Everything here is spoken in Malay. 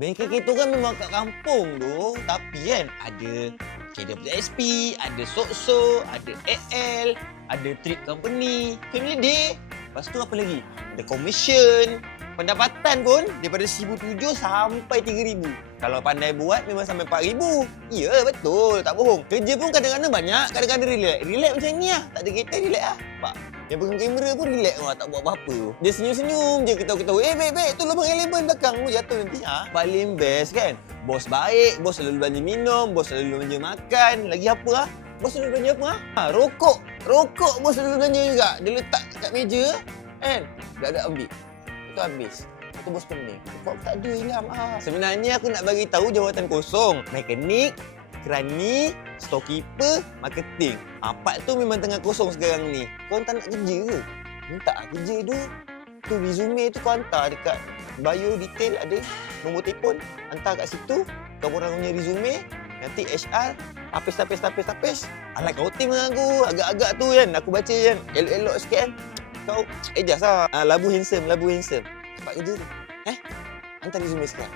Bengkel kita kan memang kat kampung tu. Tapi kan ada KWSP, ada SOKSO, ada AL, ada Trip Company, Family Day. Lepas tu apa lagi? Ada commission. Pendapatan pun daripada RM1,700 sampai RM3,000. Kalau pandai buat memang sampai RM4,000. Ya, betul. Tak bohong. Kerja pun kadang-kadang banyak, kadang-kadang relax. Relax macam ni lah. Tak ada kereta, relax lah. Pak, yang pegang kamera pun relax lah. Tak buat apa-apa tu. Dia senyum-senyum je ketawa-ketawa. Baik, tolong bang elemen belakang tu jatuh nanti. Ha? Paling best kan? Bos baik, bos selalu belanja minum, bos selalu belanja makan. Lagi apa lah? Bos selalu belanja apa? Rokok. Rokok bos selalu belanja juga. Dia letak kat meja kan? Agak-agak ambil. Itu habis. Itu bos pening. Kok tak ada Ilham. Sebenarnya aku nak bagi tahu jawatan kosong. Mekanik, kerani, storekeeper, marketing. 4 tu memang tengah kosong sekarang ni. Kau tak nak kerja ke? Minta lah kerja tu. Tu resume tu kau hantar dekat bio detail ada nombor telefon. Hantar kat situ. Kau orang punya resume. Nanti HR tapis. Alah kau tim dengan aku. Agak-agak tu kan. Aku baca kan. Elok-elok sikit kan. Kau adjust lah. Labu handsome. Dapat kerja tu. Hantar resume sekarang.